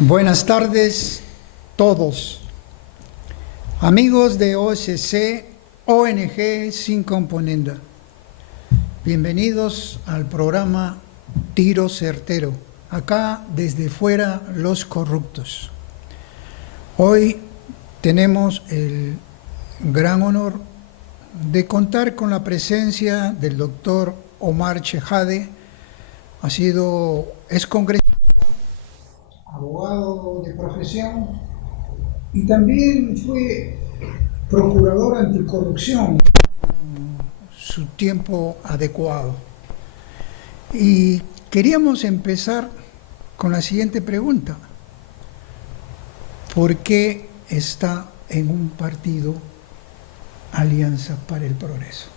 Buenas tardes todos, amigos de OSC, ONG Sin Componenda. Bienvenidos al programa Tiro Certero, acá desde fuera los corruptos. Hoy tenemos el gran honor de contar con la presencia del doctor Omar Chejade. Es congresista, abogado de profesión y también fue procurador anticorrupción en su tiempo adecuado. Y queríamos empezar con la siguiente pregunta: ¿por qué está en un partido Alianza para el Progreso?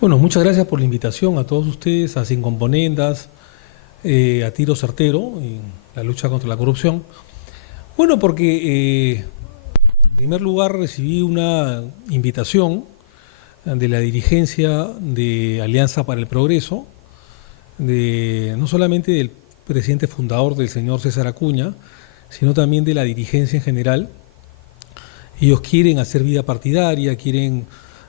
Bueno, muchas gracias por la invitación a todos ustedes, a Sin Componendas, a Tiro Certero en la lucha contra la corrupción. Bueno, porque en primer lugar recibí una invitación de la dirigencia de Alianza para el Progreso, no solamente del presidente fundador, del señor César Acuña, sino también de la dirigencia en general. Ellos quieren hacer vida partidaria, quieren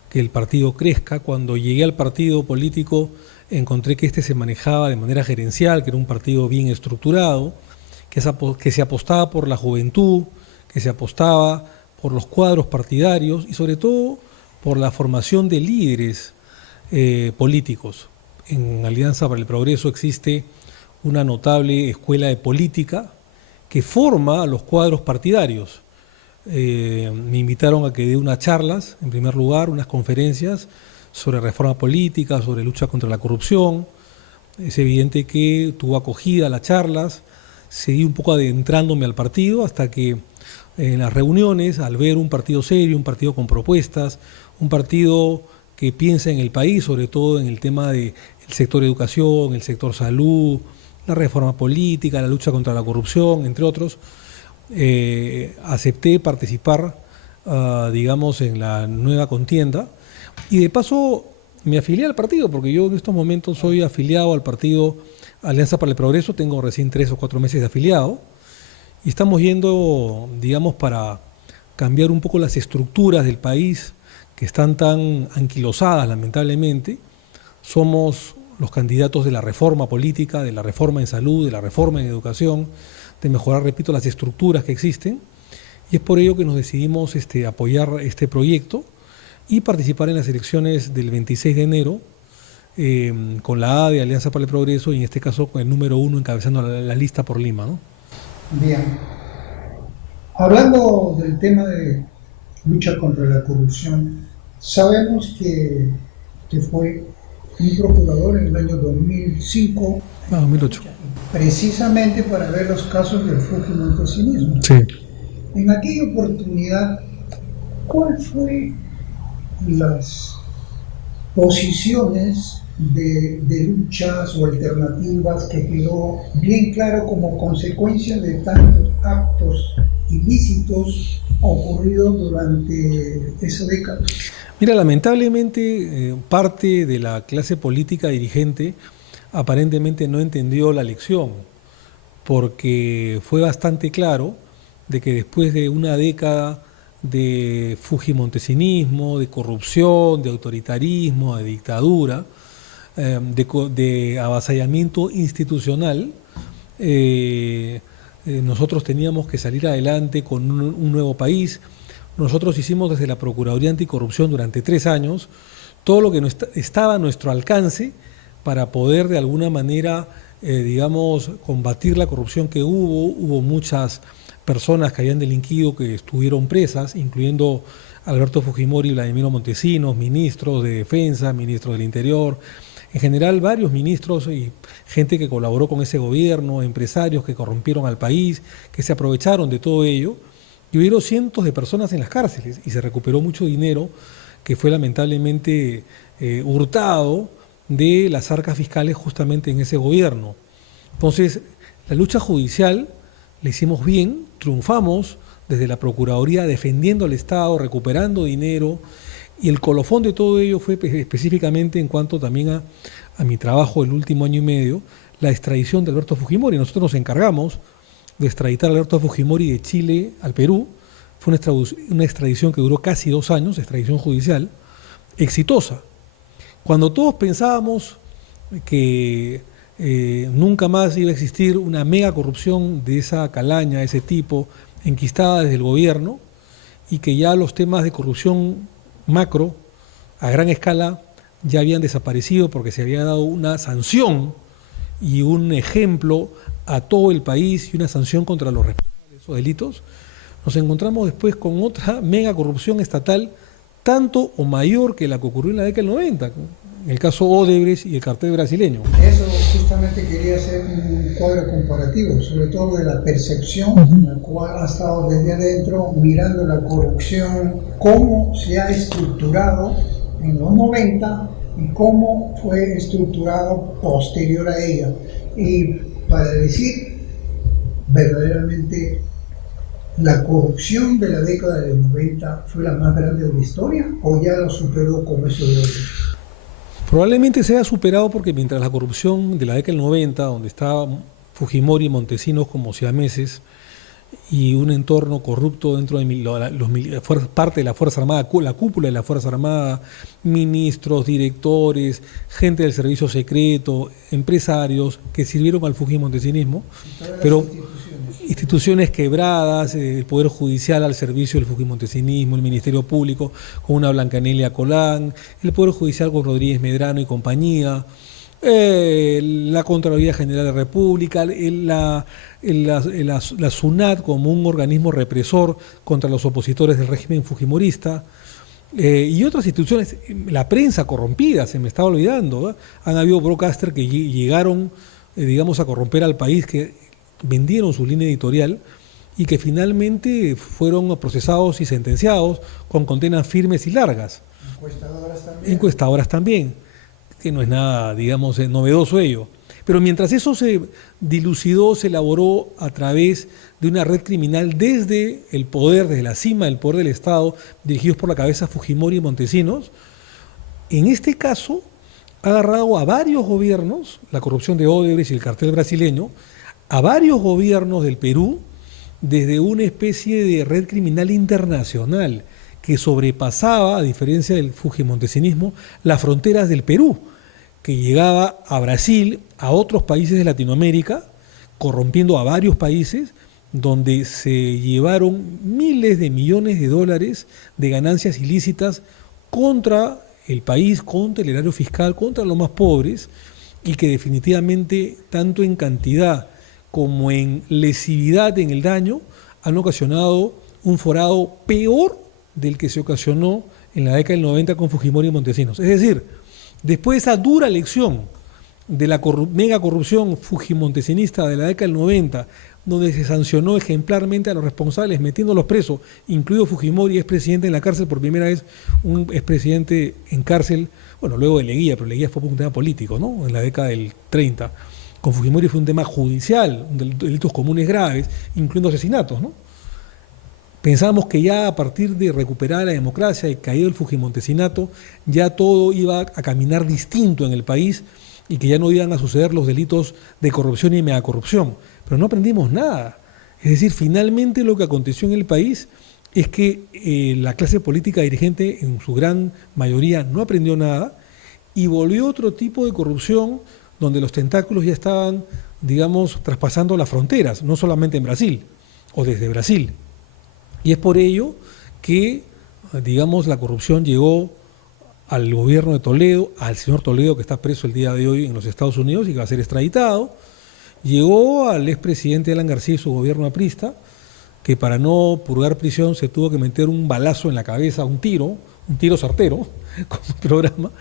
que el partido crezca. Cuando llegué al partido político encontré que este se manejaba de manera gerencial, que era un partido bien estructurado, que se apostaba por la juventud, que se apostaba por los cuadros partidarios y sobre todo por la formación de líderes políticos. En Alianza para el Progreso existe una notable escuela de política que forma a los cuadros partidarios. Me invitaron a que dé unas charlas, en primer lugar, unas conferencias sobre reforma política, sobre lucha contra la corrupción. Es evidente que tuvo acogida las charlas, seguí un poco adentrándome al partido hasta que en las reuniones, al ver un partido serio, un partido con propuestas, un partido que piensa en el país, sobre todo en el tema del sector educación, el sector salud, la reforma política, la lucha contra la corrupción, entre otros, acepté participar, digamos, en la nueva contienda y de paso me afilié al partido, porque yo en estos momentos soy afiliado al partido Alianza para el Progreso, tengo recién 3 o 4 meses de afiliado y estamos yendo, digamos, para cambiar un poco las estructuras del país que están tan anquilosadas lamentablemente. Somos los candidatos de la reforma política, de la reforma en salud, de la reforma en educación, de mejorar, repito, las estructuras que existen, y es por ello que nos decidimos apoyar este proyecto y participar en las elecciones del 26 de enero con la A de Alianza para el Progreso y en este caso con el número 1 encabezando la lista por Lima, ¿no? Bien. Hablando del tema de lucha contra la corrupción, sabemos que fue un procurador en el año 2005, 2008. Precisamente para ver los casos del fujimontesinismo. Sí. En aquella oportunidad, ¿cuál fue las posiciones de luchas o alternativas que quedó bien claro como consecuencia de tantos actos ilícitos ocurridos durante esa década? Mira, lamentablemente parte de la clase política dirigente aparentemente no entendió la lección, porque fue bastante claro de que después de una década de fujimontesinismo, de corrupción, de autoritarismo, de dictadura, de avasallamiento institucional, nosotros teníamos que salir adelante con un nuevo país. Nosotros hicimos desde la Procuraduría Anticorrupción durante 3 años todo lo que estaba a nuestro alcance para poder de alguna manera, digamos, combatir la corrupción que hubo muchas personas que habían delinquido que estuvieron presas, incluyendo Alberto Fujimori y Vladimiro Montesinos, ministros de Defensa, ministros del Interior, en general varios ministros y gente que colaboró con ese gobierno, empresarios que corrompieron al país, que se aprovecharon de todo ello, y hubieron cientos de personas en las cárceles y se recuperó mucho dinero que fue lamentablemente hurtado de las arcas fiscales justamente en ese gobierno. Entonces, la lucha judicial la hicimos bien, triunfamos desde la Procuraduría defendiendo al Estado, recuperando dinero, y el colofón de todo ello fue específicamente en cuanto también a mi trabajo el último año y medio, la extradición de Alberto Fujimori. Nosotros nos encargamos de extraditar a Alberto Fujimori de Chile al Perú. Fue una extradición que duró casi 2 años, extradición judicial, exitosa. Cuando todos pensábamos que nunca más iba a existir una mega corrupción de esa calaña, de ese tipo, enquistada desde el gobierno, y que ya los temas de corrupción macro, a gran escala, ya habían desaparecido porque se había dado una sanción y un ejemplo a todo el país y una sanción contra los responsables de esos delitos, nos encontramos después con otra mega corrupción estatal, tanto o mayor que la que ocurrió en la década del 90, en el caso Odebrecht y el cartel brasileño. Eso justamente quería hacer un cuadro comparativo, sobre todo de la percepción en la cual ha estado desde adentro mirando la corrupción, cómo se ha estructurado en los 90 y cómo fue estructurado posterior a ella. Y para decir verdaderamente la corrupción de la década del 90 fue la más grande de la historia, o ya lo superó con eso de hoy. Probablemente se haya superado porque mientras la corrupción de la década del 90, donde estaban Fujimori y Montesinos como siameses, y un entorno corrupto dentro de parte de la Fuerza Armada, la cúpula de la Fuerza Armada, ministros, directores, gente del servicio secreto, empresarios que sirvieron al fujimontesinismo, pero instituciones quebradas, el Poder Judicial al servicio del fujimontesinismo, el Ministerio Público con una Blancanelia Colán, el Poder Judicial con Rodríguez Medrano y compañía, la Contraloría General de la República, la SUNAT como un organismo represor contra los opositores del régimen fujimorista, y otras instituciones, la prensa corrompida, se me estaba olvidando, han habido broadcasters que llegaron, digamos, a corromper al país, que vendieron su línea editorial y que finalmente fueron procesados y sentenciados con condenas firmes y largas. Encuestadoras también, que no es nada, digamos, novedoso ello. Pero mientras eso se dilucidó, se elaboró a través de una red criminal desde el poder, desde la cima del poder del Estado, dirigidos por la cabeza Fujimori y Montesinos, en este caso ha agarrado a varios gobiernos, la corrupción de Odebrecht y el cartel brasileño, a varios gobiernos del Perú, desde una especie de red criminal internacional que sobrepasaba, a diferencia del fujimontesinismo, las fronteras del Perú, que llegaba a Brasil, a otros países de Latinoamérica, corrompiendo a varios países, donde se llevaron miles de millones de dólares de ganancias ilícitas contra el país, contra el erario fiscal, contra los más pobres, y que definitivamente, tanto en cantidad como en lesividad en el daño, han ocasionado un forado peor del que se ocasionó en la década del 90 con Fujimori y Montesinos. Es decir, después de esa dura lección de la mega corrupción fujimontesinista de la década del 90, donde se sancionó ejemplarmente a los responsables, metiéndolos presos, incluido Fujimori, expresidente en la cárcel por primera vez, un expresidente en cárcel, bueno, luego de Leguía, pero Leguía fue por un tema político, ¿no?, en la década del 30. Con Fujimori fue un tema judicial, delitos comunes graves, incluyendo asesinatos, ¿no? Pensábamos que ya a partir de recuperar la democracia y caído el fujimontesinato, ya todo iba a caminar distinto en el país y que ya no iban a suceder los delitos de corrupción y megacorrupción. Pero no aprendimos nada. Es decir, finalmente lo que aconteció en el país es que la clase política dirigente en su gran mayoría no aprendió nada y volvió otro tipo de corrupción donde los tentáculos ya estaban, digamos, traspasando las fronteras, no solamente en Brasil o desde Brasil. Y es por ello que, digamos, la corrupción llegó al gobierno de Toledo, al señor Toledo, que está preso el día de hoy en los Estados Unidos y que va a ser extraditado, llegó al expresidente Alan García y su gobierno aprista, que para no purgar prisión se tuvo que meter un balazo en la cabeza, un tiro certero, como programa,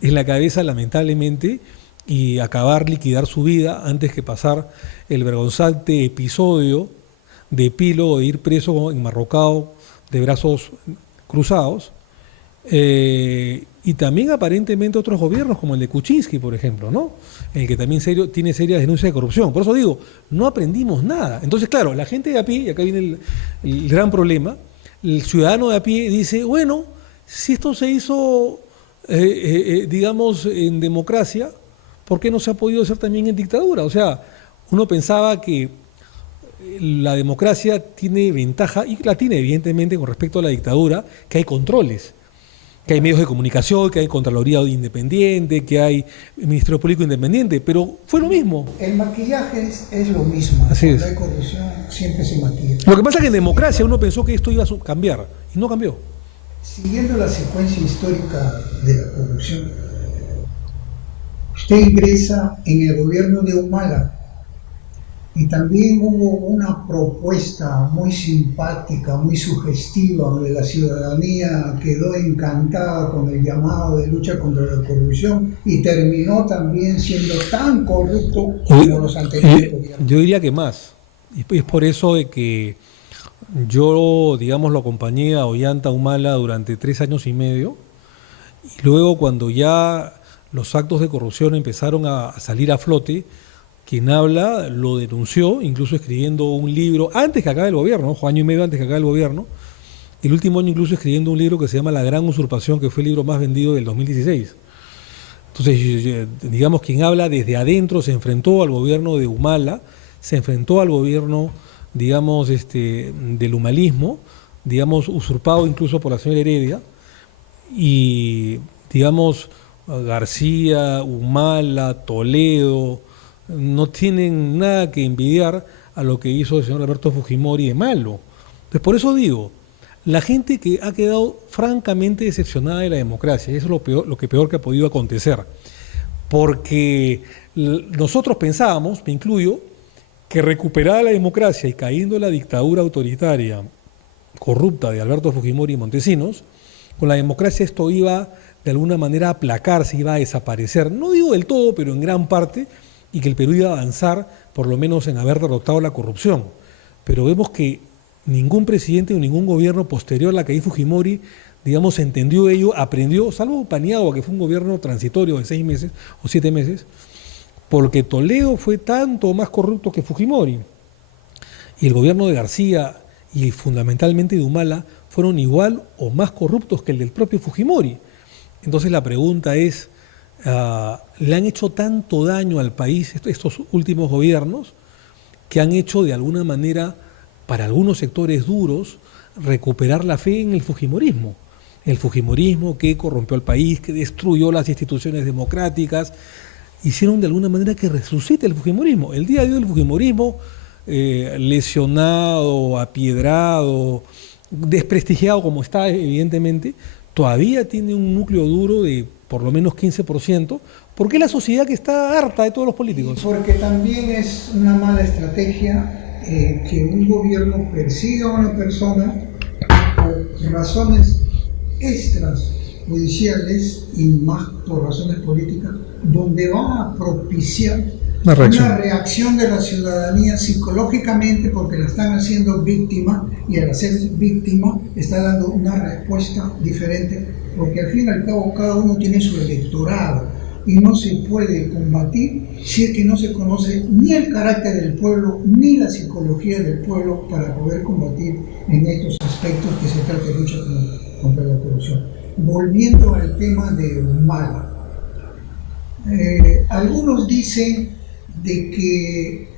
en la cabeza lamentablemente, y liquidar su vida antes que pasar el vergonzante episodio de epílogo de ir preso enmarrocado de brazos cruzados, y también aparentemente otros gobiernos como el de Kuczynski, por ejemplo, ¿no?, en el que también tiene serias denuncias de corrupción. Por eso digo, no aprendimos nada. Entonces, claro, la gente de a pie, y acá viene el gran problema, el ciudadano de a pie dice, bueno, si esto se hizo, digamos, en democracia, ¿por qué no se ha podido hacer también en dictadura? O sea, uno pensaba que la democracia tiene ventaja, y la tiene evidentemente con respecto a la dictadura, que hay controles, que hay medios de comunicación, que hay Contraloría Independiente, que hay Ministerio Público Independiente, pero fue lo mismo. El maquillaje es lo mismo. Así es. Cuando hay corrupción siempre se maquilla. Lo que pasa es que en democracia uno pensó que esto iba a cambiar, y no cambió. Siguiendo la secuencia histórica de la corrupción, usted ingresa en el gobierno de Humala y también hubo una propuesta muy simpática, muy sugestiva, donde la ciudadanía quedó encantada con el llamado de lucha contra la corrupción y terminó también siendo tan corrupto como los anteriores gobiernos. Yo diría que más, y es por eso de que yo, digamos, lo acompañé a Ollanta Humala durante 3 años y medio, y luego cuando ya los actos de corrupción empezaron a salir a flote, quien habla lo denunció, incluso escribiendo un libro, antes que acabe el gobierno, ojo, año y medio antes que acabe el gobierno, el último año incluso escribiendo un libro que se llama La Gran Usurpación, que fue el libro más vendido del 2016. Entonces, digamos, quien habla desde adentro se enfrentó al gobierno de Humala, se enfrentó al gobierno, digamos, del humalismo, digamos, usurpado incluso por la señora Heredia, y, digamos, García, Humala, Toledo, no tienen nada que envidiar a lo que hizo el señor Alberto Fujimori de malo. Entonces, por eso digo, la gente que ha quedado francamente decepcionada de la democracia, y eso es lo peor que ha podido acontecer, porque nosotros pensábamos, me incluyo, que recuperada la democracia y cayendo la dictadura autoritaria corrupta de Alberto Fujimori y Montesinos, con la democracia esto iba de alguna manera a aplacarse, iba a desaparecer, no digo del todo, pero en gran parte, y que el Perú iba a avanzar, por lo menos en haber derrotado la corrupción. Pero vemos que ningún presidente o ningún gobierno posterior a la caída de Fujimori, digamos, entendió ello, aprendió, salvo Paniagua, que fue un gobierno transitorio de 6 meses o 7 meses, porque Toledo fue tanto más corrupto que Fujimori. Y el gobierno de García y fundamentalmente de Humala fueron igual o más corruptos que el del propio Fujimori. Entonces la pregunta es, le han hecho tanto daño al país estos últimos gobiernos que han hecho de alguna manera, para algunos sectores duros, recuperar la fe en el fujimorismo. El fujimorismo que corrompió al país, que destruyó las instituciones democráticas, hicieron de alguna manera que resucite el fujimorismo. El día de hoy el fujimorismo, lesionado, apiedrado, desprestigiado como está evidentemente, todavía tiene un núcleo duro de por lo menos 15%, porque es la sociedad que está harta de todos los políticos. Porque también es una mala estrategia que un gobierno persiga a una persona por razones extrajudiciales y más por razones políticas, donde va a propiciar una reacción de la ciudadanía psicológicamente porque la están haciendo víctima, y al hacer víctima está dando una respuesta diferente, porque al fin y al cabo cada uno tiene su electorado y no se puede combatir si es que no se conoce ni el carácter del pueblo ni la psicología del pueblo para poder combatir en estos aspectos que se trata de lucha contra la corrupción. Volviendo al tema de Humala, algunos dicen de que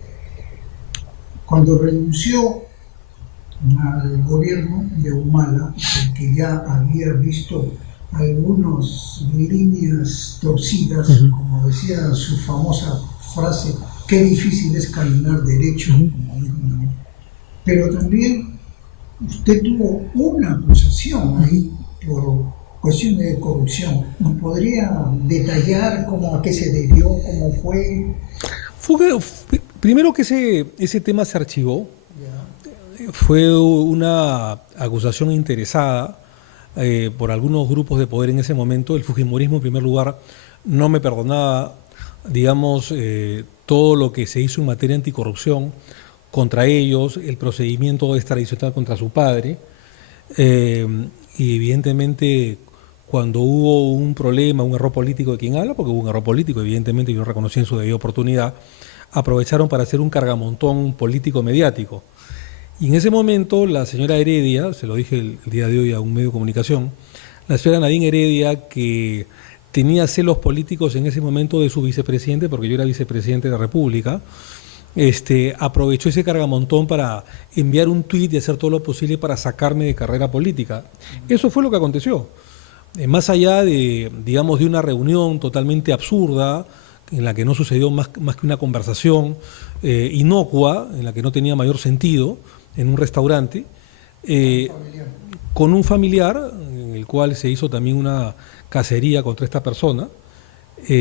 cuando renunció al gobierno de Humala, que ya había visto algunas líneas torcidas, como decía su famosa frase, qué difícil es caminar derecho, como dijo una vez. Pero también usted tuvo una acusación ahí por cuestiones de corrupción. ¿Nos podría detallar a qué se debió, cómo fue? Primero que ese tema se archivó, fue una acusación interesada por algunos grupos de poder en ese momento. El fujimorismo, en primer lugar, no me perdonaba, digamos, todo lo que se hizo en materia anticorrupción contra ellos, el procedimiento extradicional contra su padre, y evidentemente cuando hubo un problema, un error político de quien habla, porque hubo un error político, evidentemente, yo lo reconocí en su debida oportunidad, aprovecharon para hacer un cargamontón político-mediático. Y en ese momento la señora Heredia, se lo dije el día de hoy a un medio de comunicación, la señora Nadine Heredia, que tenía celos políticos en ese momento de su vicepresidente, porque yo era vicepresidente de la República, aprovechó ese cargamontón para enviar un tuit y hacer todo lo posible para sacarme de carrera política. Eso fue lo que aconteció. Más allá de, digamos, de una reunión totalmente absurda, en la que no sucedió más que una conversación inocua, en la que no tenía mayor sentido, en un restaurante, con un familiar, en el cual se hizo también una cacería contra esta persona,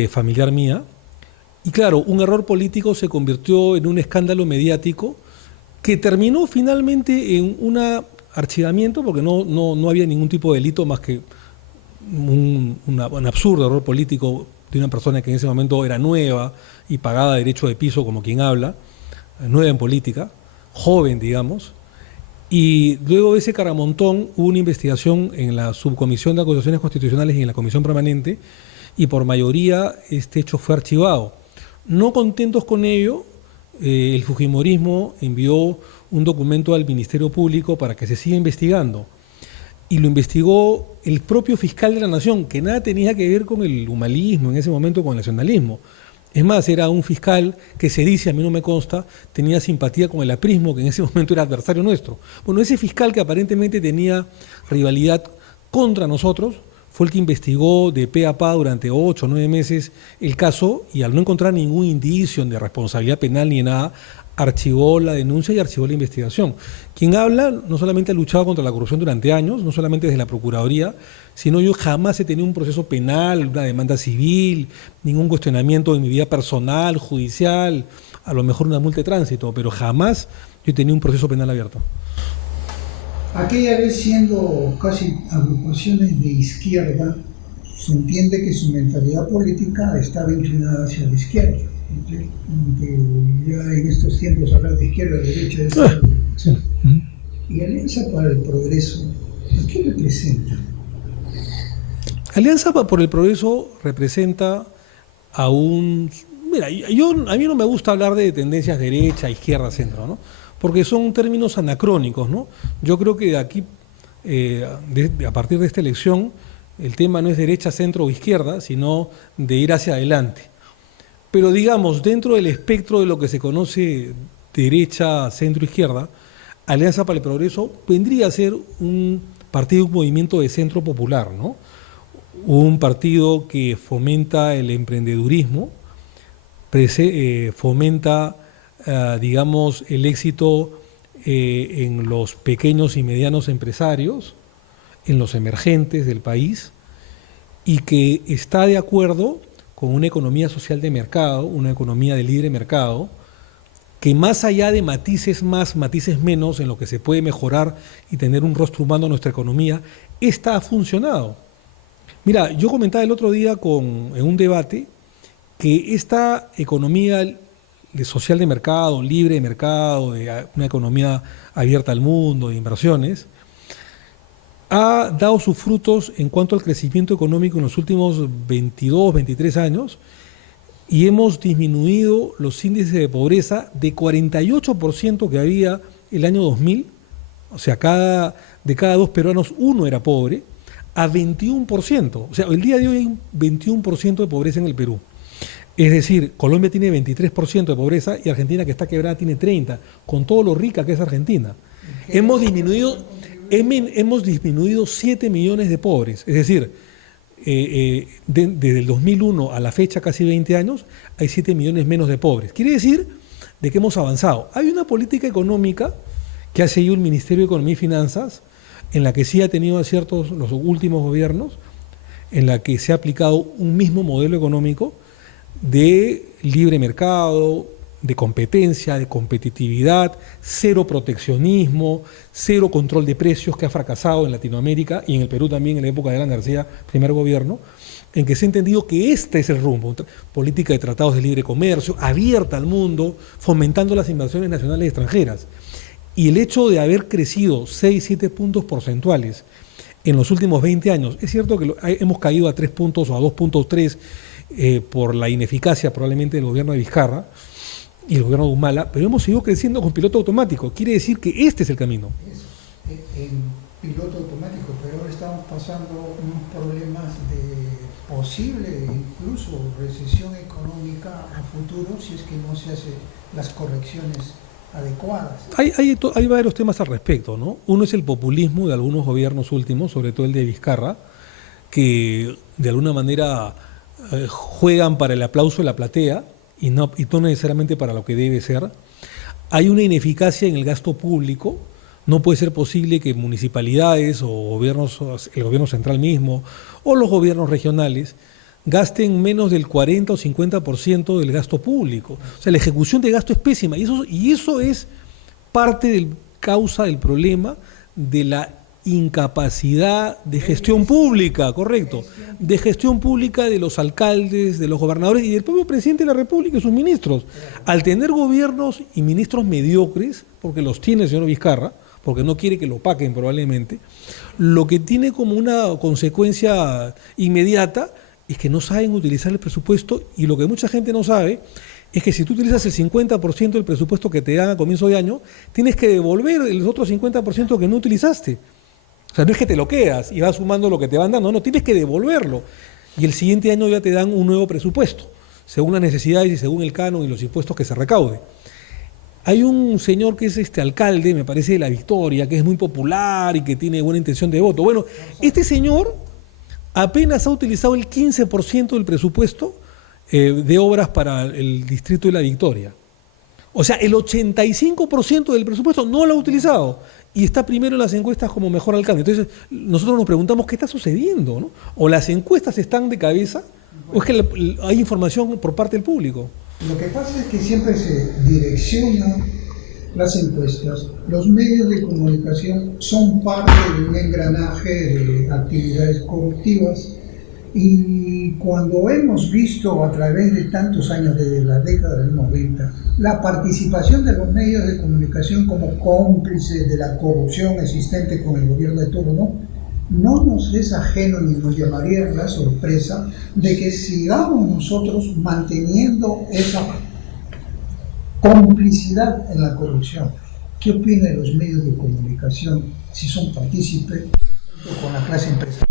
familiar mía. Y claro, un error político se convirtió en un escándalo mediático que terminó finalmente en un archivamiento, porque no había ningún tipo de delito más que un absurdo error político de una persona que en ese momento era nueva y pagaba derecho de piso, como quien habla, nueva en política, joven, digamos. Y luego de ese caramontón hubo una investigación en la Subcomisión de Acusaciones Constitucionales y en la Comisión Permanente, y por mayoría este hecho fue archivado. No contentos con ello, el fujimorismo envió un documento al Ministerio Público para que se siga investigando. Y lo investigó el propio fiscal de la Nación, que nada tenía que ver con el humanismo en ese momento, con el nacionalismo. Es más, era un fiscal que se dice, a mí no me consta, tenía simpatía con el aprismo, que en ese momento era adversario nuestro. Bueno, ese fiscal que aparentemente tenía rivalidad contra nosotros, fue el que investigó de pe a pa durante 8 o 9 meses el caso, y al no encontrar ningún indicio de responsabilidad penal ni nada, archivó la denuncia y archivó la investigación. Quien habla no solamente ha luchado contra la corrupción durante años, no solamente desde la Procuraduría, sino yo jamás he tenido un proceso penal, una demanda civil, ningún cuestionamiento de mi vida personal, judicial, a lo mejor una multa de tránsito, pero jamás yo he tenido un proceso penal abierto. Aquella vez, siendo casi agrupaciones de izquierda, se entiende que su mentalidad política estaba inclinada hacia la izquierda. Que ya en estos tiempos hablar de izquierda, derecha, de izquierda. Sí. ¿Y Alianza para el Progreso a qué representa? Alianza por el Progreso representa a un... Mira, a mí no me gusta hablar de tendencias derecha, izquierda, centro, ¿no? Porque son términos anacrónicos, ¿no? Yo creo que de aquí, a partir de esta elección, el tema no es derecha, centro o izquierda, sino de ir hacia adelante. Pero digamos, dentro del espectro de lo que se conoce derecha, centro, izquierda, Alianza para el Progreso vendría a ser un partido, un movimiento de centro popular, ¿no? Un partido que fomenta el emprendedurismo, fomenta, digamos, el éxito en los pequeños y medianos empresarios, en los emergentes del país, y que está de acuerdo con una economía social de mercado, una economía de libre mercado, que más allá de matices más, matices menos, en lo que se puede mejorar y tener un rostro humano a nuestra economía, esta ha funcionado. Mira, yo comentaba el otro día en un debate que esta economía social de mercado, libre de mercado, de una economía abierta al mundo, de inversiones, ha dado sus frutos en cuanto al crecimiento económico en los últimos 22, 23 años, y hemos disminuido los índices de pobreza de 48% que había el año 2000, o sea, de cada 2 peruanos, 1 era pobre, a 21%. O sea, el día de hoy hay un 21% de pobreza en el Perú. Es decir, Colombia tiene 23% de pobreza y Argentina, que está quebrada, tiene 30%, con todo lo rica que es Argentina. Hemos disminuido 7 millones de pobres, es decir, desde el 2001 a la fecha, casi 20 años, hay 7 millones menos de pobres. Quiere decir de que hemos avanzado. Hay una política económica que ha seguido el Ministerio de Economía y Finanzas, en la que sí ha tenido aciertos los últimos gobiernos, en la que se ha aplicado un mismo modelo económico de libre mercado, de competencia, de competitividad, cero proteccionismo, cero control de precios, que ha fracasado en Latinoamérica y en el Perú también en la época de Alan García, primer gobierno, en que se ha entendido que este es el rumbo, política de tratados de libre comercio, abierta al mundo, fomentando las inversiones nacionales y extranjeras. Y el hecho de haber crecido 6-7 puntos porcentuales en los últimos 20 años, es cierto que hemos caído a 3 puntos o a 2.3 por la ineficacia probablemente del gobierno de Vizcarra y el gobierno de Humala, pero hemos seguido creciendo con piloto automático. Quiere decir que este es el camino. En piloto automático, pero ahora estamos pasando unos problemas posible incluso recesión económica a futuro si es que no se hacen las correcciones adecuadas. Hay varios temas al respecto, ¿no? Uno es el populismo de algunos gobiernos últimos, sobre todo el de Vizcarra, que de alguna manera juegan para el aplauso de la platea y no necesariamente para lo que debe ser. Hay una ineficacia en el gasto público. No puede ser posible que municipalidades o gobiernos, el gobierno central mismo o los gobiernos regionales gasten menos del 40 o 50% del gasto público. O sea, la ejecución de gasto es pésima y eso es parte del causa del problema de la incapacidad de gestión pública, correcto, de gestión pública de los alcaldes, de los gobernadores y del propio presidente de la República y sus ministros. Al tener gobiernos y ministros mediocres, porque los tiene el señor Vizcarra, porque no quiere que lo paquen probablemente, lo que tiene como una consecuencia inmediata es que no saben utilizar el presupuesto y lo que mucha gente no sabe es que si tú utilizas el 50% del presupuesto que te dan a comienzo de año, tienes que devolver el otro 50% que no utilizaste. O sea, no es que te lo quedas y vas sumando lo que te van dando, no, tienes que devolverlo. Y el siguiente año ya te dan un nuevo presupuesto, según las necesidades y según el canon y los impuestos que se recaude. Hay un señor que es alcalde, me parece, de La Victoria, que es muy popular y que tiene buena intención de voto. Bueno, este señor apenas ha utilizado el 15% del presupuesto de obras para el distrito de La Victoria. O sea, el 85% del presupuesto no lo ha utilizado y está primero en las encuestas como mejor alcalde. Entonces, nosotros nos preguntamos qué está sucediendo, ¿no? O las encuestas están de cabeza o es que hay información por parte del público. Lo que pasa es que siempre se direccionan las encuestas. Los medios de comunicación son parte de un engranaje de actividades corruptivas y cuando hemos visto a través de tantos años, desde la década del 90, la participación de los medios de comunicación como cómplices de la corrupción existente con el gobierno de turno, no nos es ajeno ni nos llamaría la sorpresa de que sigamos nosotros manteniendo esa complicidad en la corrupción. ¿Qué opina de los medios de comunicación si son partícipes con la clase empresarial?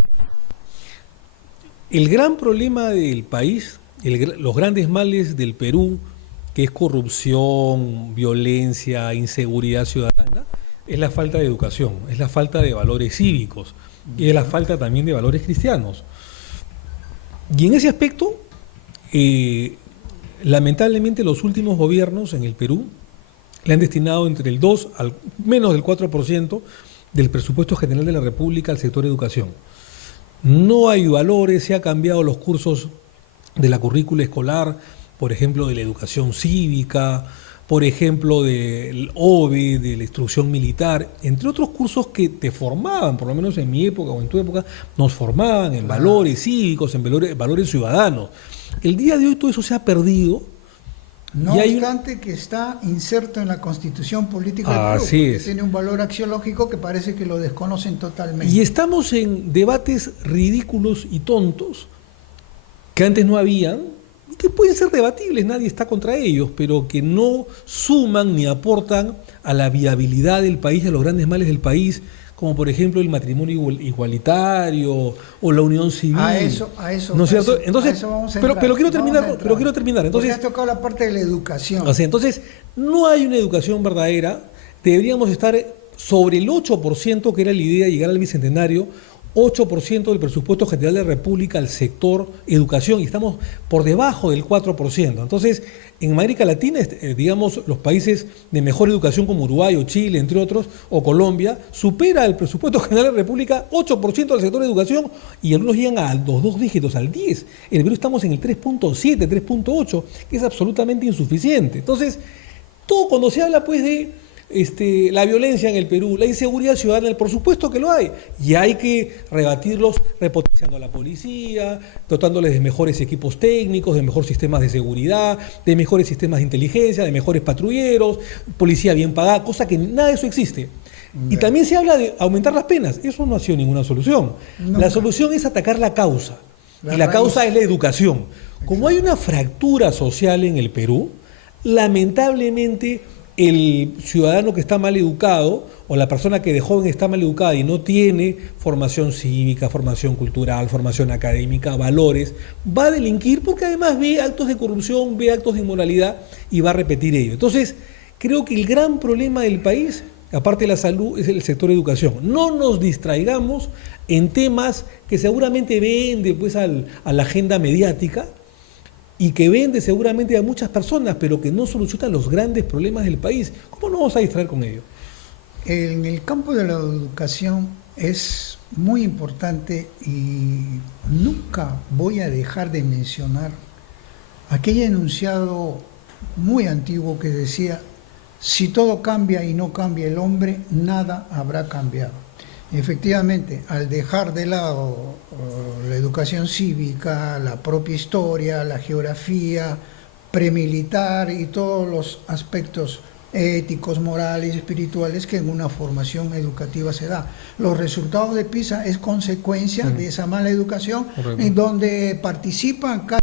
El gran problema del país, los grandes males del Perú, que es corrupción, violencia, inseguridad ciudadana, es la falta de educación, es la falta de valores cívicos y es la falta también de valores cristianos. Y en ese aspecto, lamentablemente los últimos gobiernos en el Perú le han destinado entre el 2 al menos del 4% del presupuesto general de la República al sector educación. No hay valores, se han cambiado los cursos de la currícula escolar, por ejemplo, de la educación cívica, por ejemplo, del OBE, de la instrucción militar, entre otros cursos que te formaban, por lo menos en mi época o en tu época, nos formaban en valores cívicos, en valores ciudadanos. El día de hoy todo eso se ha perdido. No obstante que está inserto en la Constitución Política del Perú, porque tiene un valor axiológico que parece que lo desconocen totalmente. Y estamos en debates ridículos y tontos que antes no habían, que pueden ser debatibles, nadie está contra ellos, pero que no suman ni aportan a la viabilidad del país, a los grandes males del país, como por ejemplo el matrimonio igualitario o la unión civil. A eso, ¿no es cierto? Entonces, a eso vamos a entrar, pero quiero terminar. Entonces, has tocado la parte de la educación. O sea, entonces, no hay una educación verdadera. Deberíamos estar sobre el 8%, que era la idea de llegar al bicentenario, 8% del presupuesto general de la República al sector educación, y estamos por debajo del 4%. Entonces, en América Latina, digamos, los países de mejor educación como Uruguay o Chile, entre otros, o Colombia, supera el presupuesto general de la República 8% del sector de educación, y algunos llegan a los 2 dígitos, al 10. En el Perú estamos en el 3.7, 3.8, que es absolutamente insuficiente. Entonces, todo cuando se habla pues de la violencia en el Perú, la inseguridad ciudadana, por supuesto que lo hay, y hay que rebatirlos repotenciando a la policía, dotándoles de mejores equipos técnicos, de mejores sistemas de seguridad, de mejores sistemas de inteligencia, de mejores patrulleros, policía bien pagada, cosa que nada de eso existe. Y también se habla de aumentar las penas. Eso no ha sido ninguna solución. Nunca. La solución es atacar la causa, y la causa es la educación. Como hay una fractura social en el Perú, lamentablemente el ciudadano que está mal educado o la persona que de joven está mal educada y no tiene formación cívica, formación cultural, formación académica, valores, va a delinquir porque además ve actos de corrupción, ve actos de inmoralidad y va a repetir ello. Entonces, creo que el gran problema del país, aparte de la salud, es el sector educación. No nos distraigamos en temas que seguramente vende pues, a la agenda mediática y que vende seguramente a muchas personas, pero que no soluciona los grandes problemas del país. ¿Cómo nos vamos a distraer con ello? En el campo de la educación es muy importante y nunca voy a dejar de mencionar aquel enunciado muy antiguo que decía: si todo cambia y no cambia el hombre, nada habrá cambiado. Efectivamente, al dejar de lado la educación cívica, la propia historia, la geografía, premilitar y todos los aspectos éticos, morales, espirituales que en una formación educativa se da. Los resultados de PISA es consecuencia de esa mala educación. Correcto. En donde participan casi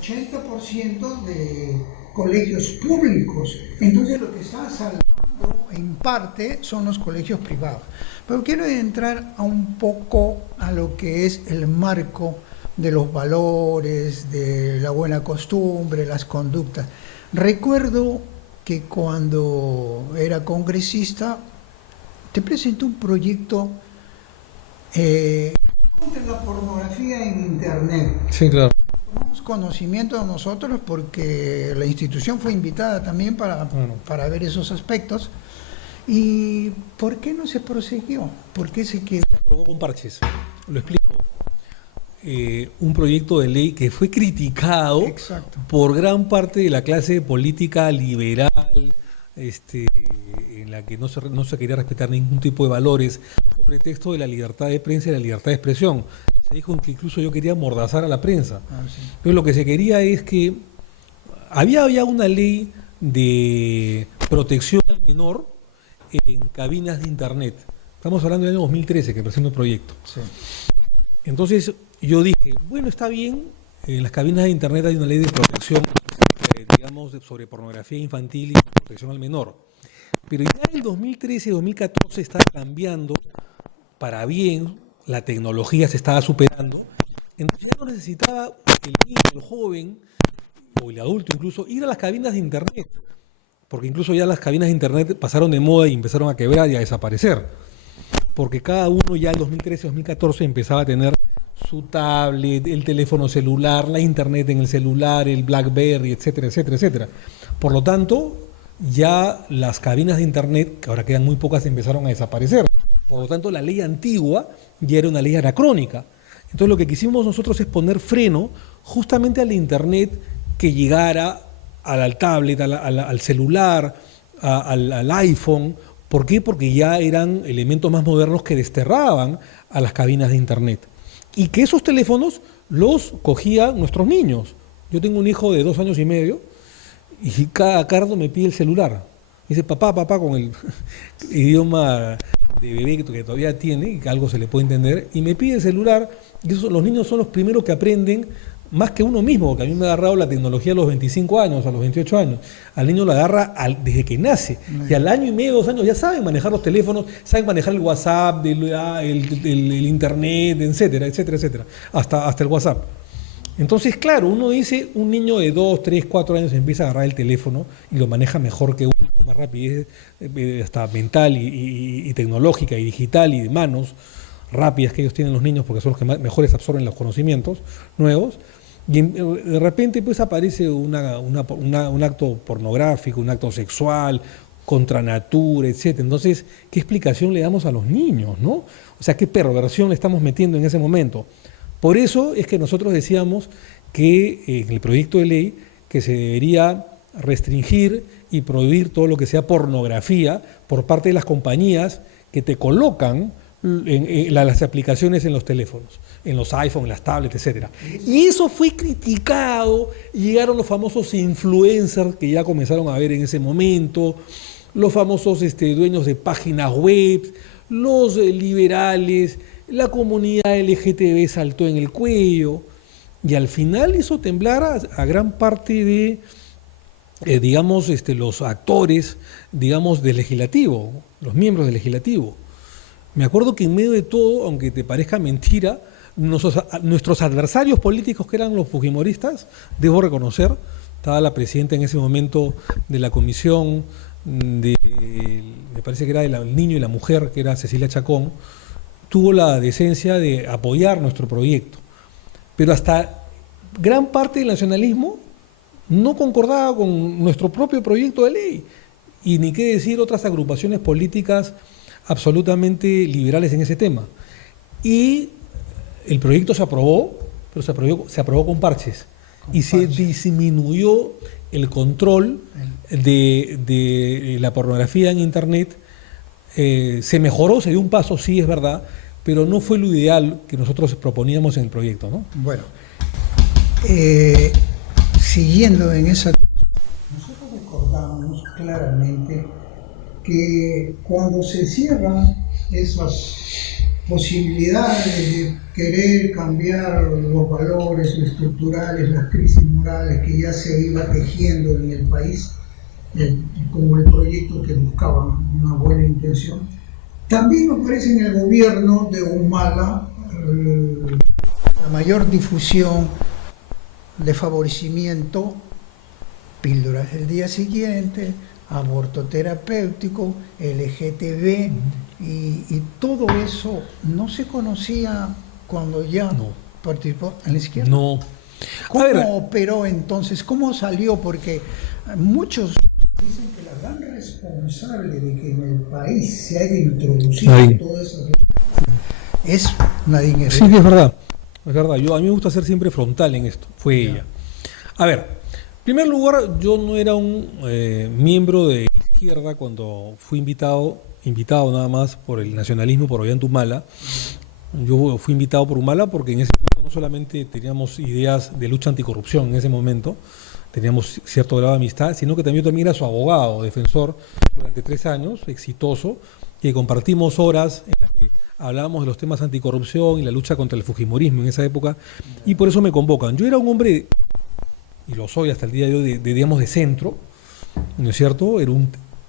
80% de colegios públicos. Entonces lo que está salvando en parte son los colegios privados. Pero quiero entrar un poco a lo que es el marco de los valores, de la buena costumbre, las conductas. Recuerdo que cuando era congresista te presenté un proyecto contra la pornografía en Internet. Sí, claro. Tomamos conocimiento de nosotros porque la institución fue invitada también para ver esos aspectos. ¿Y por qué no se prosiguió? ¿Por qué se quedó? Se aprobó con parches. Lo explico. Un proyecto de ley que fue criticado Exacto. por gran parte de la clase política liberal, en la que no se quería respetar ningún tipo de valores, bajo pretexto de la libertad de prensa y la libertad de expresión. Se dijo que incluso yo quería amordazar a la prensa. Sí. Pero lo que se quería es que había ya una ley de protección al menor en cabinas de internet. Estamos hablando del año 2013 que presentó el proyecto. Sí. Entonces yo dije, bueno, está bien, en las cabinas de internet hay una ley de protección, digamos, sobre pornografía infantil y protección al menor. Pero ya en el 2013-2014 estaba cambiando para bien, la tecnología se estaba superando, entonces ya no necesitaba el niño, el joven o el adulto incluso ir a las cabinas de internet, porque incluso ya las cabinas de internet pasaron de moda y empezaron a quebrar y a desaparecer, porque cada uno ya en 2013-2014 empezaba a tener su tablet, el teléfono celular, la internet en el celular, el BlackBerry, etcétera, etcétera, etcétera. Por lo tanto, ya las cabinas de internet, que ahora quedan muy pocas, empezaron a desaparecer. Por lo tanto, la ley antigua ya era una ley anacrónica. Entonces, lo que quisimos nosotros es poner freno justamente al internet que llegara al tablet, al celular, al iPhone. ¿Por qué? Porque ya eran elementos más modernos que desterraban a las cabinas de internet. Y que esos teléfonos los cogían nuestros niños. Yo tengo un hijo de 2 años y medio y cada rato me pide el celular. Dice, papá, con el idioma de bebé que todavía tiene, y que algo se le puede entender, y me pide el celular. Y los niños son los primeros que aprenden más que uno mismo, porque a mí me ha agarrado la tecnología a los 25 años, a los 28 años. Al niño lo agarra desde que nace. Y al año y medio, 2 años, ya saben manejar los teléfonos, saben manejar el WhatsApp, el Internet, etcétera, etcétera, etcétera, hasta el WhatsApp. Entonces, claro, uno dice, un niño de 2, 3, 4 años empieza a agarrar el teléfono y lo maneja mejor que uno, con más rapidez, hasta mental y tecnológica y digital y de manos rápidas que ellos tienen los niños, porque son los que mejores absorben los conocimientos nuevos. Y de repente pues aparece un acto pornográfico, un acto sexual, contra natura, etc. Entonces, ¿qué explicación le damos a los niños, no? O sea, ¿qué perversión le estamos metiendo en ese momento? Por eso es que nosotros decíamos que en el proyecto de ley que se debería restringir y prohibir todo lo que sea pornografía por parte de las compañías que te colocan las aplicaciones en los teléfonos, en los iPhones, en las tablets, etcétera. Y eso fue criticado, llegaron los famosos influencers que ya comenzaron a ver en ese momento, los famosos dueños de páginas web, los liberales, la comunidad LGTB saltó en el cuello, y al final hizo temblar a gran parte digamos, los actores, digamos, del legislativo, los miembros del legislativo. Me acuerdo que en medio de todo, aunque te parezca mentira, nuestros adversarios políticos, que eran los fujimoristas, debo reconocer, estaba la presidenta en ese momento de la comisión me parece que era del niño y la mujer, que era Cecilia Chacón, tuvo la decencia de apoyar nuestro proyecto. Pero hasta gran parte del nacionalismo no concordaba con nuestro propio proyecto de ley. Y ni qué decir otras agrupaciones políticas absolutamente liberales en ese tema. Y el proyecto se aprobó, pero se aprobó con parches. Se disminuyó el control de la pornografía en Internet. Se mejoró, se dio un paso, sí, es verdad, pero no fue lo ideal que nosotros proponíamos en el proyecto, ¿no? Bueno, siguiendo en esa... Nosotros recordamos claramente que cuando se cierran esas posibilidades de querer cambiar los valores estructurales, las crisis morales que ya se iba tejiendo en el país, como el proyecto que buscaba una buena intención, también aparece en el gobierno de Humala la mayor difusión de favorecimiento, píldoras del día siguiente, aborto terapéutico, LGTB, y todo eso no se conocía cuando ya participó en la izquierda. No. ¿Cómo operó entonces? ¿Cómo salió? Porque muchos dicen que la gran responsable de que en el país se haya introducido todo eso es Nadine Heredia. Sí, es verdad. Es verdad. A mí me gusta ser siempre frontal en esto. Fue ella. A ver, en primer lugar, yo no era un miembro de izquierda cuando fui invitado nada más por el nacionalismo, por Ollanta-Humala. Yo fui invitado por Humala porque en ese momento no solamente teníamos ideas de lucha anticorrupción en ese momento, teníamos cierto grado de amistad, sino que también era su abogado, defensor, durante 3 años, exitoso, y compartimos horas en las que hablábamos de los temas anticorrupción y la lucha contra el fujimorismo en esa época, y por eso me convocan. Yo era un hombre, y lo soy hasta el día de hoy, digamos, de centro, ¿no es cierto?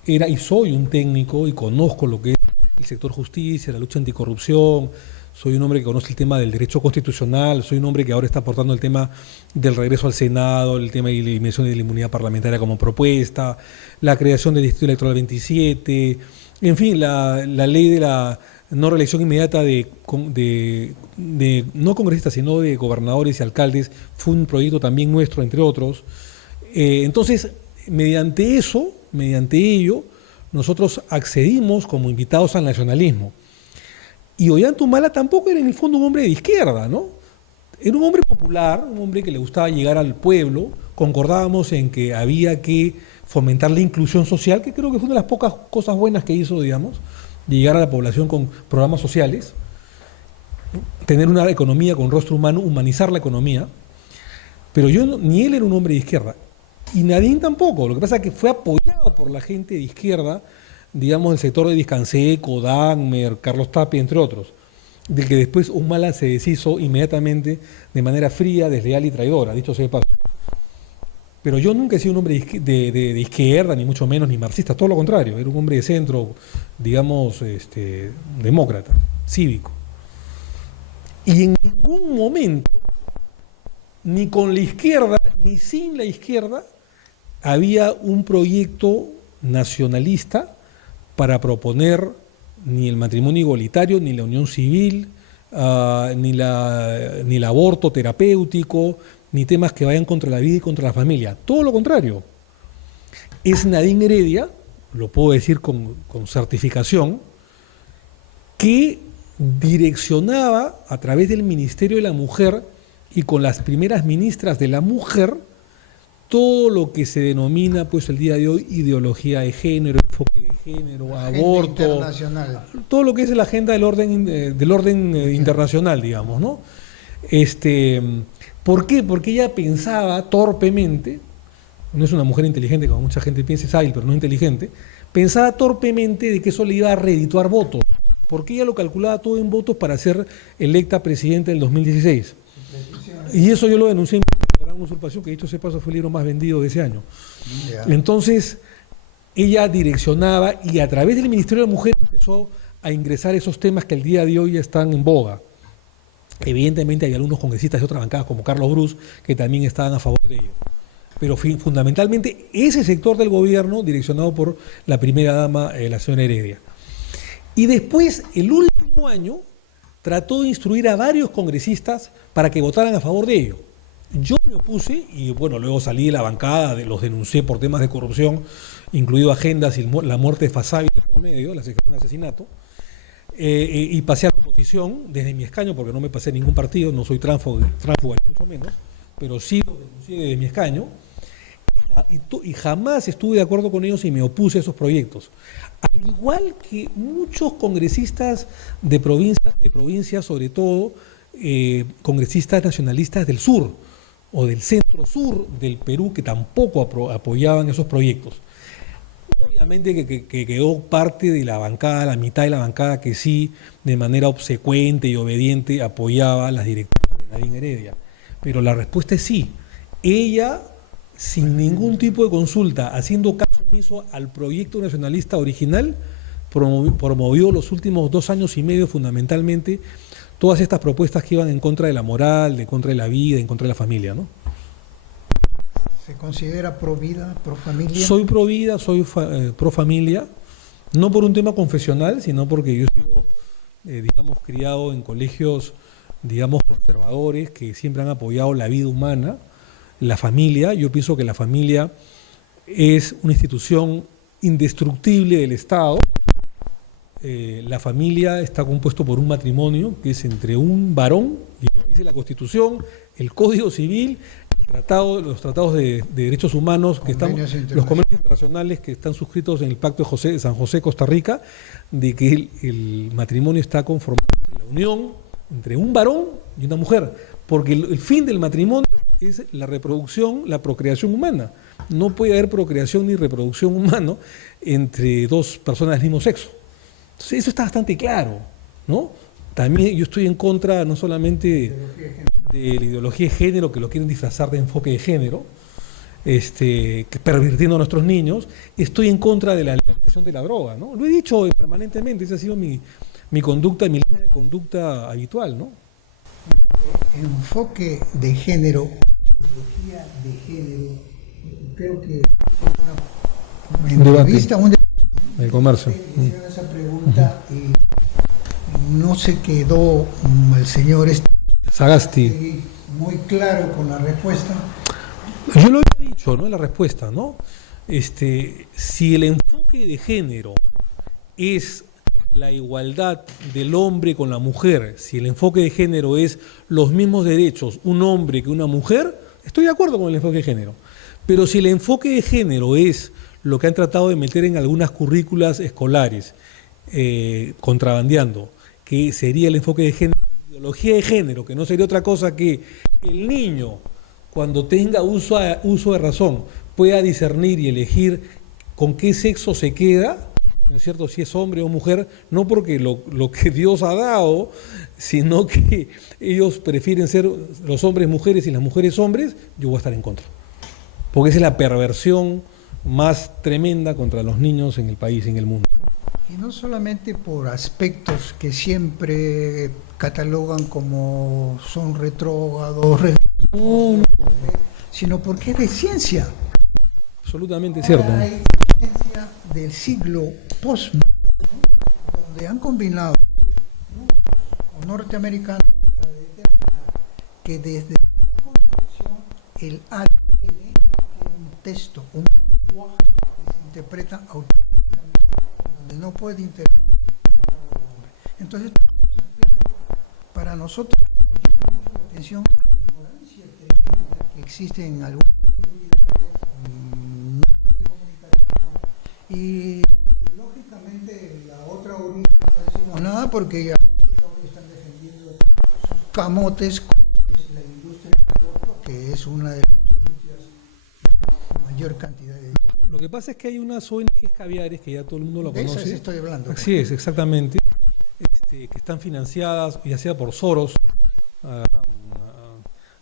Era y soy un técnico y conozco lo que es el sector justicia, la lucha anticorrupción. Soy un hombre que conoce el tema del derecho constitucional, soy un hombre que ahora está aportando el tema del regreso al Senado, el tema de la eliminación de la inmunidad parlamentaria como propuesta, la creación del Distrito Electoral 27, en fin, la ley de la no reelección inmediata de no congresistas, sino de gobernadores y alcaldes, fue un proyecto también nuestro, entre otros. Entonces, mediante ello, nosotros accedimos como invitados al nacionalismo. Y Ollanta-Humala tampoco era en el fondo un hombre de izquierda, ¿no? Era un hombre popular, un hombre que le gustaba llegar al pueblo. Concordábamos en que había que fomentar la inclusión social, que creo que fue una de las pocas cosas buenas que hizo, digamos, de llegar a la población con programas sociales, tener una economía con rostro humano, humanizar la economía. Pero ni él era un hombre de izquierda, y Nadine tampoco. Lo que pasa es que fue apoyado por la gente de izquierda, digamos, el sector de Discanseco, Dagmer, Carlos Tapia, entre otros, de que después Humala se deshizo inmediatamente de manera fría, desleal y traidora, dicho sea de paso. Pero yo nunca he sido un hombre de izquierda, ni mucho menos, ni marxista, todo lo contrario, era un hombre de centro, digamos, demócrata, cívico. Y en ningún momento, ni con la izquierda, ni sin la izquierda, había un proyecto nacionalista para proponer ni el matrimonio igualitario, ni la unión civil, ni el aborto terapéutico, ni temas que vayan contra la vida y contra la familia. Todo lo contrario. Es Nadine Heredia, lo puedo decir con certificación, que direccionaba a través del Ministerio de la Mujer y con las primeras ministras de la mujer todo lo que se denomina pues el día de hoy ideología de género, enfoque de género, aborto, todo lo que es la agenda del orden internacional, digamos, ¿no? ¿Por qué? Porque ella pensaba torpemente, no es una mujer inteligente como mucha gente piensa, es hábil pero no inteligente, pensaba torpemente de que eso le iba a redituar votos, porque ella lo calculaba todo en votos para ser electa presidenta del 2016. Y eso yo lo denuncié en mi programa Gran Usurpación, que dicho sea de paso fue el libro más vendido de ese año. Ya. Entonces, ella direccionaba y a través del Ministerio de la Mujer empezó a ingresar esos temas que el día de hoy están en boga. Evidentemente hay algunos congresistas de otras bancadas como Carlos Brus que también estaban a favor de ello. Pero fundamentalmente ese sector del gobierno direccionado por la primera dama, la señora Heredia. Y después, el último año, trató de instruir a varios congresistas para que votaran a favor de ello. Yo me opuse y bueno, luego salí de la bancada, los denuncié por temas de corrupción, incluido agendas y la muerte de Fasabi por medio, un asesinato, y pasé a la oposición desde mi escaño, porque no me pasé ningún partido, no soy tránsfuga ni mucho menos, pero sí lo denuncié desde mi escaño, y jamás estuve de acuerdo con ellos y me opuse a esos proyectos. Al igual que muchos congresistas de provincia, sobre todo congresistas nacionalistas del sur o del centro-sur del Perú, que tampoco apoyaban esos proyectos. Obviamente que quedó parte de la bancada, la mitad de la bancada que sí, de manera obsecuente y obediente, apoyaba las directivas de Nadine Heredia. Pero la respuesta es sí. Ella, sin ningún tipo de consulta, haciendo caso omiso al proyecto nacionalista original, promovió los últimos 2 años y medio fundamentalmente todas estas propuestas que iban en contra de la moral, en contra de la vida, en contra de la familia, ¿no? ¿Se considera pro vida, pro familia? Soy pro vida, soy pro familia, no por un tema confesional, sino porque yo he sido, digamos, criado en colegios, digamos, conservadores, que siempre han apoyado la vida humana, la familia. Yo pienso que la familia es una institución indestructible del Estado. La familia está compuesto por un matrimonio que es entre un varón, y lo dice la Constitución, el Código Civil, los tratados de derechos humanos, que están, los convenios internacionales que están suscritos en el Pacto de San José, Costa Rica, de que el matrimonio está conformado entre la unión entre un varón y una mujer, porque el fin del matrimonio es la reproducción, la procreación humana. No puede haber procreación ni reproducción humana entre dos personas del mismo sexo. Entonces, eso está bastante claro, ¿no? También yo estoy en contra no solamente de la ideología de género, que lo quieren disfrazar de enfoque de género, que pervirtiendo a nuestros niños. Estoy en contra de la legalización de la droga, ¿no? Lo he dicho permanentemente, esa ha sido mi conducta, mi línea de conducta habitual, ¿no? Enfoque de género, ideología de género, creo que en una entrevista, el comercio. Le hicieron esa pregunta y no se quedó el señor Sagasti muy claro con la respuesta. Yo lo había dicho, ¿no? En la respuesta, ¿no? Si el enfoque de género es la igualdad del hombre con la mujer, si el enfoque de género es los mismos derechos un hombre que una mujer, estoy de acuerdo con el enfoque de género. Pero si el enfoque de género es lo que han tratado de meter en algunas currículas escolares, contrabandeando, que sería el enfoque de género, ideología de género, que no sería otra cosa que el niño, cuando tenga uso de razón, pueda discernir y elegir con qué sexo se queda, ¿no es cierto?, si es hombre o mujer, no porque lo que Dios ha dado, sino que ellos prefieren ser los hombres mujeres y las mujeres hombres, yo voy a estar en contra. Porque esa es la perversión más tremenda contra los niños en el país, en el mundo. Y no solamente por aspectos que siempre catalogan como son retrógrados, sino porque es de ciencia. Absolutamente cierto. Hay ciencia del siglo post, donde han combinado los norteamericanos que desde la concepción el ADN tiene un texto, un lenguaje que se interpreta automáticamente, donde no puede interpretar. Entonces, para nosotros, la atención a la ignorancia que existe en algunos y lógicamente la otra orilla no decimos nada porque ya están defendiendo sus camotes, que es la industria del aborto, que es una de las industrias de mayor cantidad de... Lo que pasa es que hay unas ONGs caviares que ya todo el mundo lo conoce. De esas estoy hablando. Así es, exactamente. Que están financiadas, ya sea por Soros,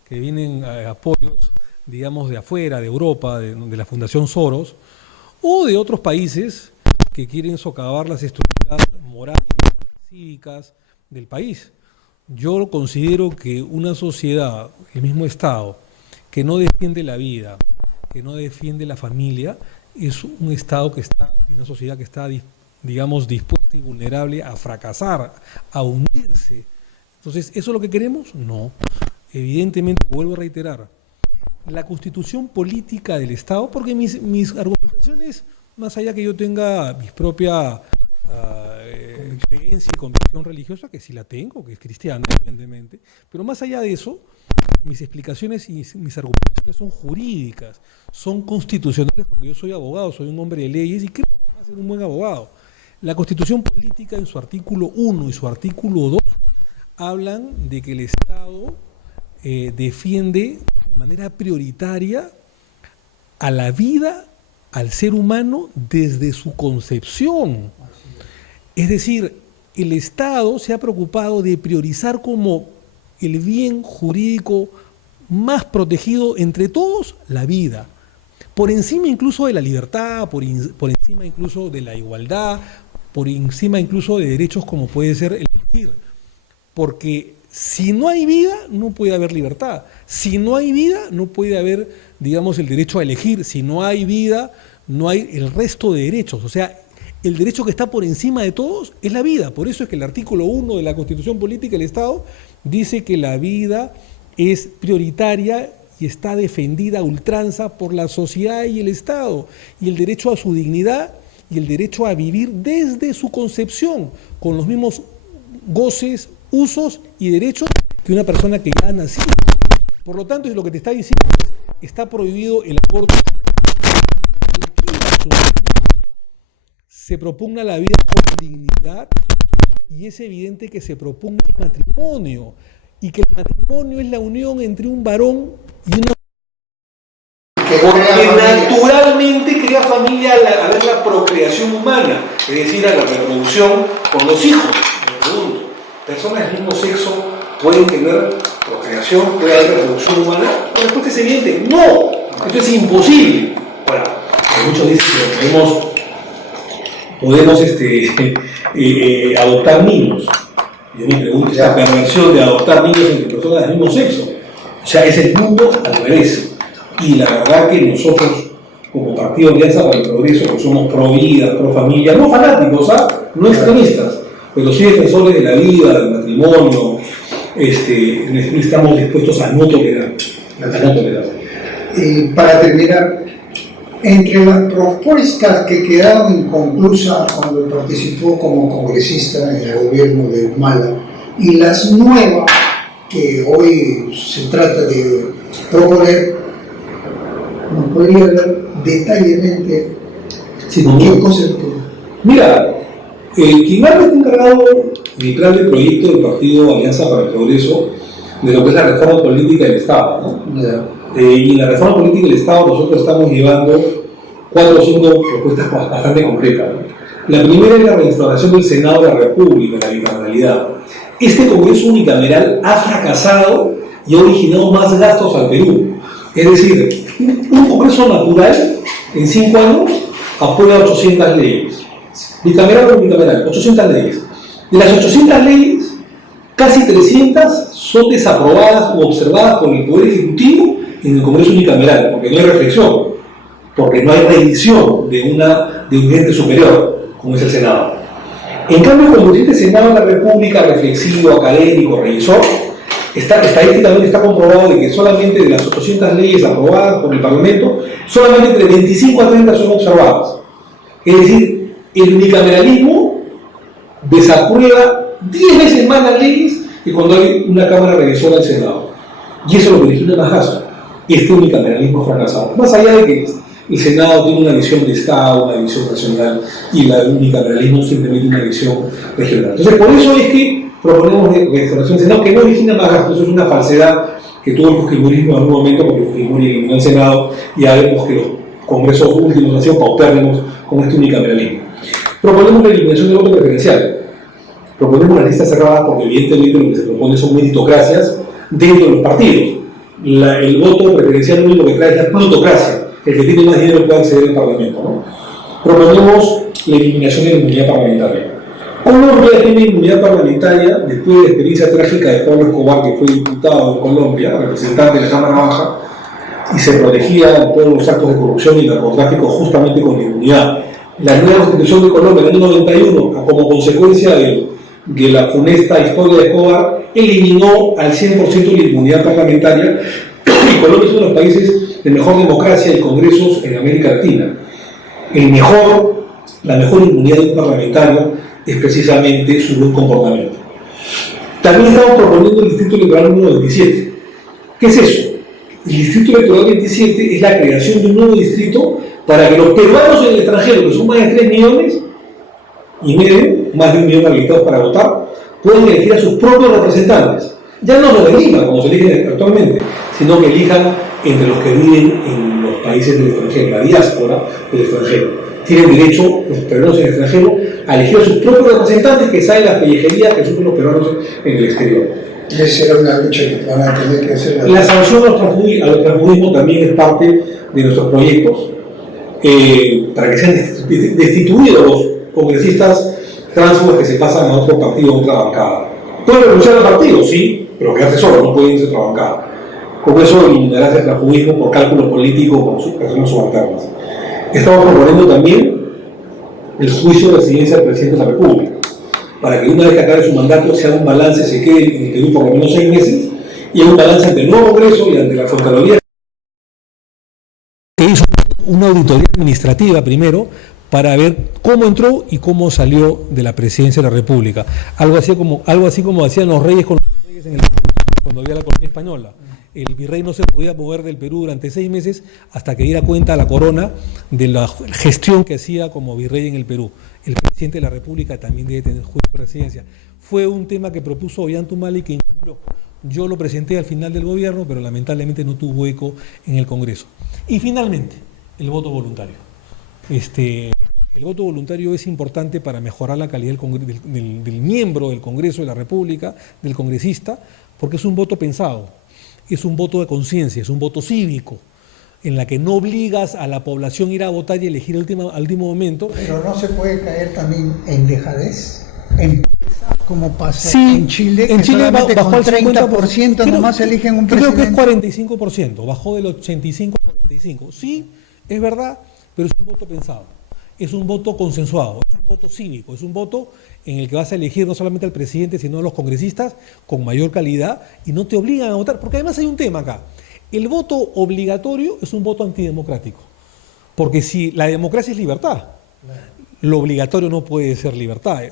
que vienen apoyos digamos, de afuera, de Europa, de la Fundación Soros, o de otros países que quieren socavar las estructuras morales, cívicas del país. Yo considero que una sociedad, el mismo Estado, que no defiende la vida, que no defiende la familia, es un Estado que está, una sociedad que está, digamos, dispuesta y vulnerable a fracasar, a hundirse. Entonces, ¿eso es lo que queremos? No. Evidentemente, vuelvo a reiterar, la constitución política del Estado, porque mis argumentaciones, más allá que yo tenga mis propia creencia y convicción religiosa, que sí la tengo, que es cristiana, evidentemente, pero más allá de eso, mis explicaciones y mis argumentaciones son jurídicas, son constitucionales, porque yo soy abogado, soy un hombre de leyes y creo que va a ser un buen abogado. La constitución política en su artículo 1 y su artículo 2 hablan de que el Estado defiende de manera prioritaria a la vida, al ser humano desde su concepción. Es decir, el Estado se ha preocupado de priorizar como el bien jurídico más protegido entre todos, la vida. Por encima incluso de la libertad, por encima incluso de la igualdad, por encima incluso de derechos como puede ser el elegir. Porque si no hay vida, no puede haber libertad. Si no hay vida, no puede haber, digamos, el derecho a elegir. Si no hay vida, no hay el resto de derechos. O sea, el derecho que está por encima de todos es la vida. Por eso es que el artículo 1 de la Constitución Política del Estado dice que la vida es prioritaria y está defendida a ultranza por la sociedad y el Estado. Y el derecho a su dignidad y el derecho a vivir desde su concepción, con los mismos goces, usos y derechos que una persona que ya ha nacido. Por lo tanto, es lo que te está diciendo, está prohibido el aborto. Se propugna la vida con dignidad y es evidente que se propugna el matrimonio y que el matrimonio es la unión entre un varón y una porque naturalmente crea familia al haber la procreación humana, es decir, a la reproducción con los hijos. Me pregunto, ¿personas del mismo sexo pueden tener procreación, puede haber reproducción humana? La respuesta es evidente, no, esto es imposible. Bueno, muchos dicen que podemos adoptar niños. Yo me pregunto, esa perversión de adoptar niños entre personas del mismo sexo, o sea, es el mundo al revés. Y la verdad que nosotros, como Partido Alianza para el Progreso, que somos pro vida, pro familia, no fanáticos, no extremistas, pero sí defensores de la vida, del matrimonio, no estamos dispuestos a no tolerar. Para terminar, entre las propuestas que quedaron inconclusas cuando participó como congresista en el gobierno de Humala y las nuevas que hoy se trata de proponer, ¿nos podría hablar detalladamente sí, qué cosas? Mira, quien más está encargado del plan de proyecto del Partido Alianza para el Progreso de lo que es la reforma política del Estado, ¿no? Y en la reforma política del Estado nosotros estamos llevando 4 o 5 propuestas bastante concretas, ¿no? La primera es la reinstauración del Senado de la República, la bicameralidad. Este Congreso unicameral ha fracasado y ha originado más gastos al Perú. Es decir, un Congreso natural en 5 años aprueba 800 leyes. Bicameral o unicameral, 800 leyes. De las 800 leyes, casi 300 son desaprobadas o observadas por el Poder Ejecutivo en el Congreso unicameral, porque no hay reflexión, porque no hay revisión de un ente superior, como es el Senado. En cambio, como el Senado de la República, reflexivo, académico, revisor, estadísticamente está comprobado de que solamente de las 800 leyes aprobadas por el Parlamento, solamente entre 25 a 30 son observadas. Es decir, el unicameralismo desaprueba 10 veces más las leyes que cuando hay una Cámara Revisora del Senado. Y eso es lo que origina más gasto, este unicameralismo fracasado. Más allá de que el Senado tiene una visión de Estado, una visión nacional, y el unicameralismo simplemente una visión regional. Entonces, por eso es que proponemos restauración del Senado, que no origina más gastos. Eso es una falsedad que tuvo el fujimorismo en algún momento, porque el Fujimori eliminó el Senado, y ya vemos que los congresos últimos han sido paupérrimos con este unicameralismo. Proponemos la eliminación del voto preferencial. Proponemos una lista cerrada porque evidentemente lo que se propone son meritocracias dentro de los partidos. el voto preferencial lo único que trae es la plutocracia, el que tiene más dinero puede acceder al Parlamento, ¿no? Proponemos la eliminación de la inmunidad parlamentaria. Colombia tiene inmunidad parlamentaria después de la experiencia trágica de Pablo Escobar, que fue diputado en Colombia, representante de la Cámara Baja, y se protegía de todos los actos de corrupción y narcotráfico justamente con la inmunidad. La nueva Constitución de Colombia, en el año 91, como consecuencia de la funesta historia de Escobar, eliminó al 100% la inmunidad parlamentaria, y Colombia es uno de los países de mejor democracia y congresos en América Latina. La mejor inmunidad de un parlamentario es precisamente su buen comportamiento. También estamos proponiendo el Distrito Electoral número 27. ¿Qué es eso? El Distrito Electoral 27 es la creación de un nuevo distrito para que los peruanos en el extranjero, que son más de 3,5 millones, más de 1 millón habilitados para votar, puedan elegir a sus propios representantes. Ya no los elijan como se eligen actualmente, sino que elijan entre los que viven en los países del extranjero, la diáspora del extranjero. Tienen derecho los peruanos en el extranjero a elegir a sus propios representantes, que saben las pellejerías que sufren los peruanos en el exterior. Esa será una lucha que van a tener que hacer. La sanción al transfugismo también es parte de nuestros proyectos, para que sean destituidos los congresistas tránsfugas que se pasan a otro partido, a otra bancada. Pueden renunciar al partido, sí, pero quedarse solo, no pueden irse a otra bancada. Con eso eliminará el transfugismo por cálculo político con sus personas subalternas. Estamos proponiendo también el juicio de residencia del presidente de la República, para que una vez que acabe su mandato se haga un balance, se quede en el Perú por lo menos 6 meses, y haga un balance ante el nuevo Congreso y ante la Contraloría, que hizo una auditoría administrativa primero para ver cómo entró y cómo salió de la presidencia de la República. Algo así como hacían los reyes con los reyes cuando había la colonia española. El virrey no se podía mover del Perú durante 6 meses hasta que diera cuenta a la corona de la gestión que hacía como virrey en el Perú. El presidente de la República también debe tener juicio de residencia. Fue un tema que propuso Ollanta y que incumplió. Yo lo presenté al final del gobierno, pero lamentablemente no tuvo eco en el Congreso. Y finalmente, el voto voluntario. El voto voluntario es importante para mejorar la calidad del miembro del Congreso de la República, del congresista, porque es un voto pensado. Es un voto de conciencia, es un voto cívico, en la que no obligas a la población a ir a votar y elegir al último momento. Pero no se puede caer también en dejadez, como pasa sí, en Chile, que solamente bajó con al 30% nomás eligen un presidente. Creo que es 45%, bajó del 85 a 45%. Sí, es verdad, pero es un voto pensado, es un voto consensuado, es un voto cívico, es un voto en el que vas a elegir no solamente al presidente, sino a los congresistas con mayor calidad, y no te obligan a votar, porque además hay un tema acá. El voto obligatorio es un voto antidemocrático, porque si la democracia es libertad, lo obligatorio no puede ser libertad,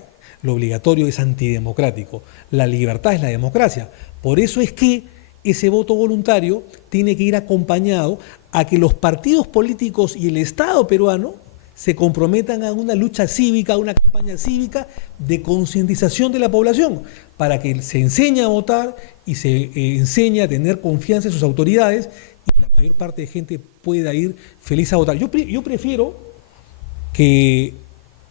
lo obligatorio es antidemocrático, la libertad es la democracia. Por eso es que ese voto voluntario tiene que ir acompañado a que los partidos políticos y el Estado peruano se comprometan a una lucha cívica, a una campaña cívica de concientización de la población, para que se enseñe a votar y se enseñe a tener confianza en sus autoridades y la mayor parte de gente pueda ir feliz a votar. Yo prefiero que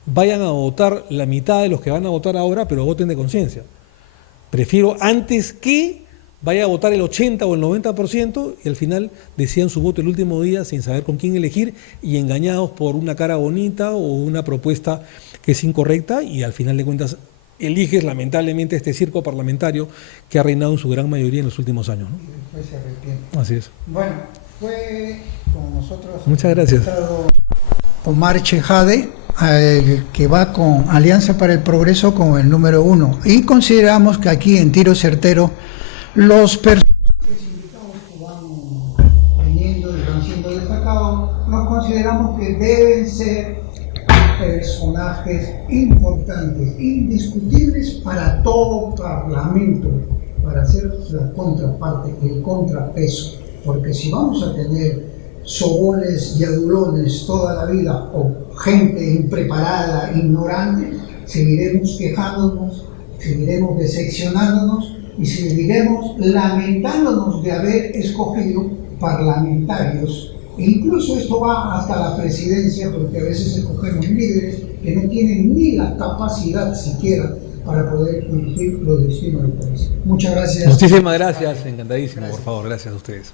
vayan a votar la mitad de los que van a votar ahora, pero voten de conciencia. Prefiero antes que vaya a votar el 80 o el 90% y al final decidan su voto el último día sin saber con quién elegir y engañados por una cara bonita o una propuesta que es incorrecta, y al final de cuentas eliges lamentablemente este circo parlamentario que ha reinado en su gran mayoría en los últimos años, ¿no? Y después se arrepiente. Así es. Bueno, fue con nosotros Muchas gracias. Omar Chejade, que va con Alianza para el Progreso con el número 1. Y consideramos que aquí en Tiro Certero los personajes invitados que van viniendo y van siendo destacados, nos consideramos que deben ser personajes importantes, indiscutibles para todo parlamento, para ser la contraparte, el contrapeso. Porque si vamos a tener sobones y adulones toda la vida, o gente impreparada, ignorante, seguiremos quejándonos, seguiremos decepcionándonos y seguiremos lamentándonos de haber escogido parlamentarios. E incluso esto va hasta la presidencia, porque a veces escogemos líderes que no tienen ni la capacidad siquiera para poder dirigir los destinos del país. Muchas gracias. Muchísimas gracias, encantadísimo, por favor, gracias a ustedes.